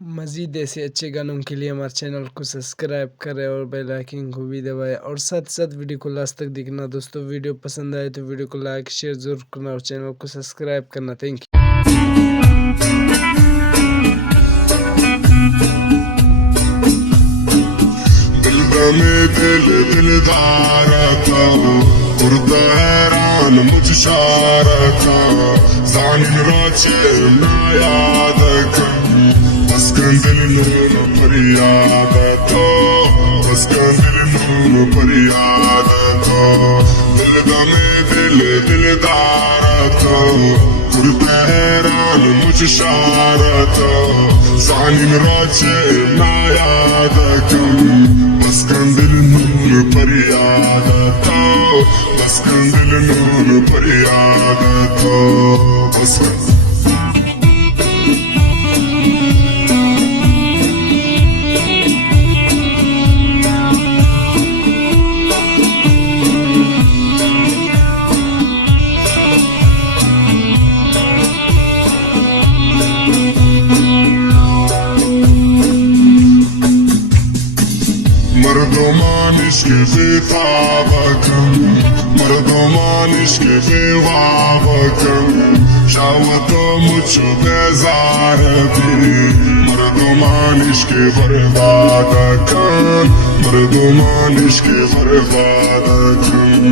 मज़ीद ऐसे अच्छे गानों के लिए हमारे चैनल को सब्सक्राइब करें और बेल आइकन को भी दबाएं और साथ साथ वीडियो को लास्ट तक देखना। दोस्तों वीडियो पसंद आए तो वीडियो को लाइक शेयर ज़रूर करना और चैनल को सब्सक्राइब करना। Thank you. दिलदार था kurda हैरान मुझ शारा था जानिन राचे ना याद कर बस कंदिल नून पर याद था बस कंदिल नून पर याद था दिलदार था kurda हैरान मुझ शारा था जानिन राचे ना याद कर बस कंदिल नून पर याद था बस कंदिल नून पर याद था बस मर्दोमान इश्क बेताबकम मर्दोमान इश्क बेवाबकम शावत मुझ बेजार भी मर्दोमान इश्क बर्बाद कम मर्दोमान इश्क बर्बाद कम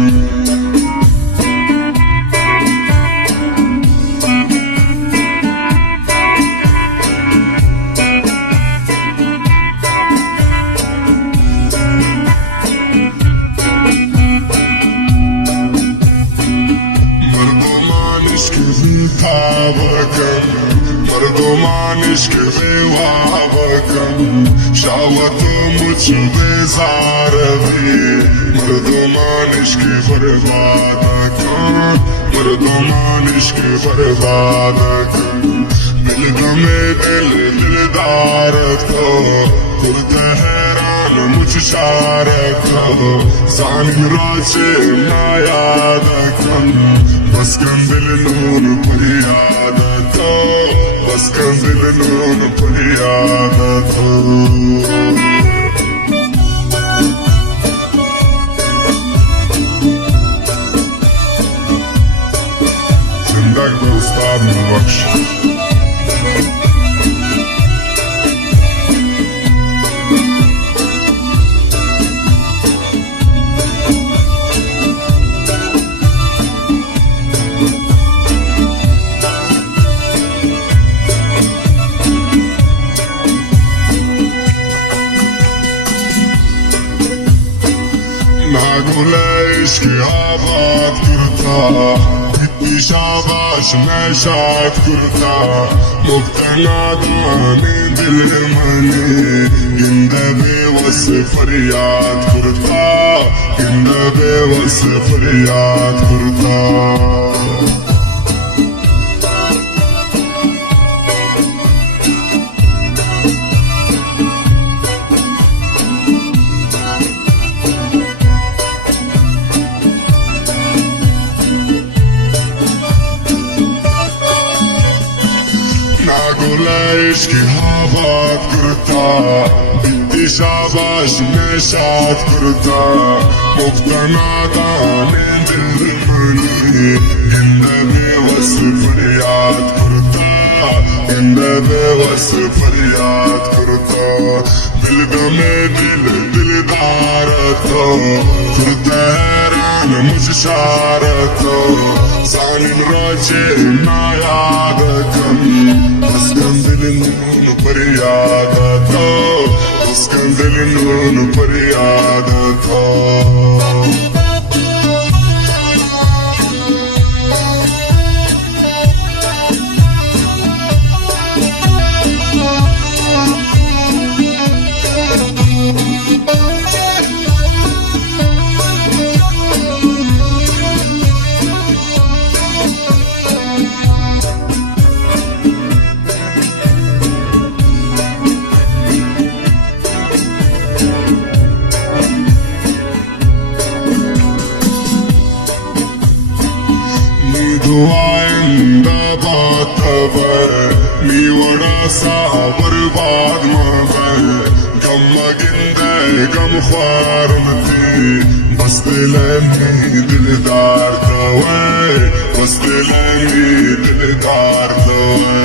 मर्दोमान इश्क बेवाबकम शावत मुझ बेजार भी मर्दोमान इश्क बर्बाद कम मर्दोमान इश्क बर्बाद कम दिल गमे दिलदार था kurda हैरान मुझ शार था जानिन राचे ना याद कम बस कंदिल नून पर याद था बस कंदिल नून पर याद था जिंदगी में उस्ताद मुबख्श इश्क आबाद करता इतनी शाबाश मैं शाद करता मुक्तना दाने दिल मने गिंद बेवस फरियाद करता गिंद बेवस फरियाद करता इश्क आबाद करता इतनी शाबाश मैं शाद करता मुक्तना दाने दिल मनी गिंद बेवस फरियाद करता गिंद बेवस फरियाद करता दिल गमे दिलदार था kurda हैरान मुझ शार था जानिन राचे ना याद कम बस कंदिल नून पर याद था बस कंदिल नून पर याद था दुआएं बात खबर मीवड़ा सा बर्बाद गम ख्वार थी बस दिलनी दिलदार तवे बस दिलनी दिलदार तवे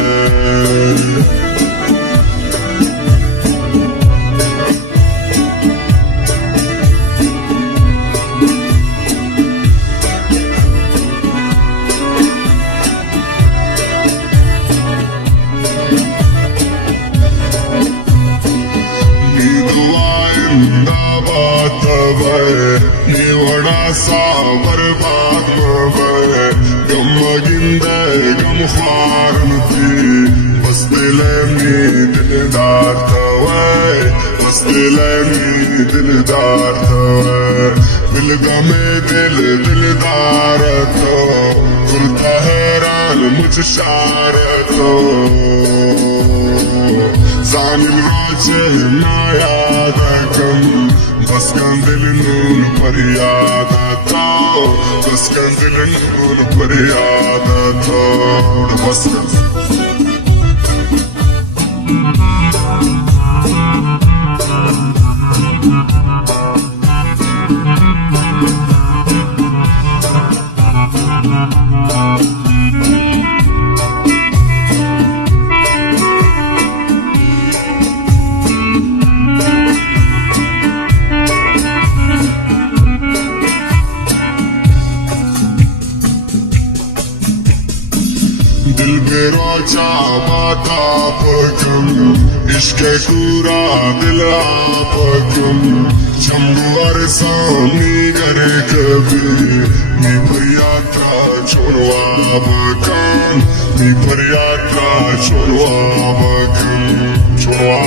सा बर्बाद मवे गमगिंदे गम ख्वार थी बस दिलनी दिलदार तवे बस दिलनी दिलदार तवे दिल गमे दिल दिलदार तो खुलता हैरान मुझ शार तो जानिम रोजे नायाद कम बस दिल नून पर याद तो बस दिल नून पर याद तो बस दिल बेरोचा बाता पकम इश्क पूरा दिल आपकम शंभुवर सामने करे कभी मी पर यात्रा छोड़वा बकान मी पर यात्रा छोड़वा बकान छोड़वा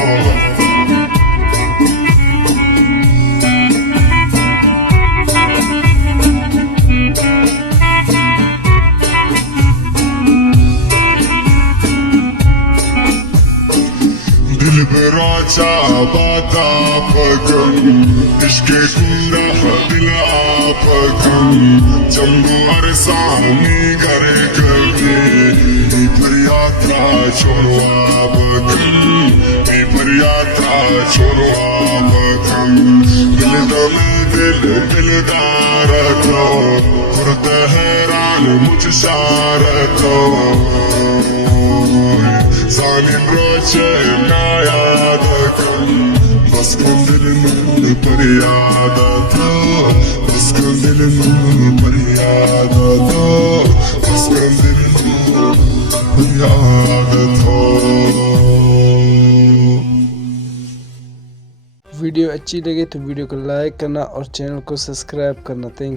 दिल बेरोचा बाता पकम इश्क पूरा दिल आपकम जम्बू अरसानी करे कभी मी पर यात्रा छोड़वा बकम मी पर यात्रा छोड़वा बकम दिल दम दिल दिलदार तो खुद हैरान मुझ शार तो जालिम रोचे नायाद कम बस दिल नून पर याद तो बस दिल नून पर याद तो बस दिल नून पर याद तो। वीडियो अच्छी लगे तो वीडियो को लाइक करना और चैनल को सब्सक्राइब करना। थैंक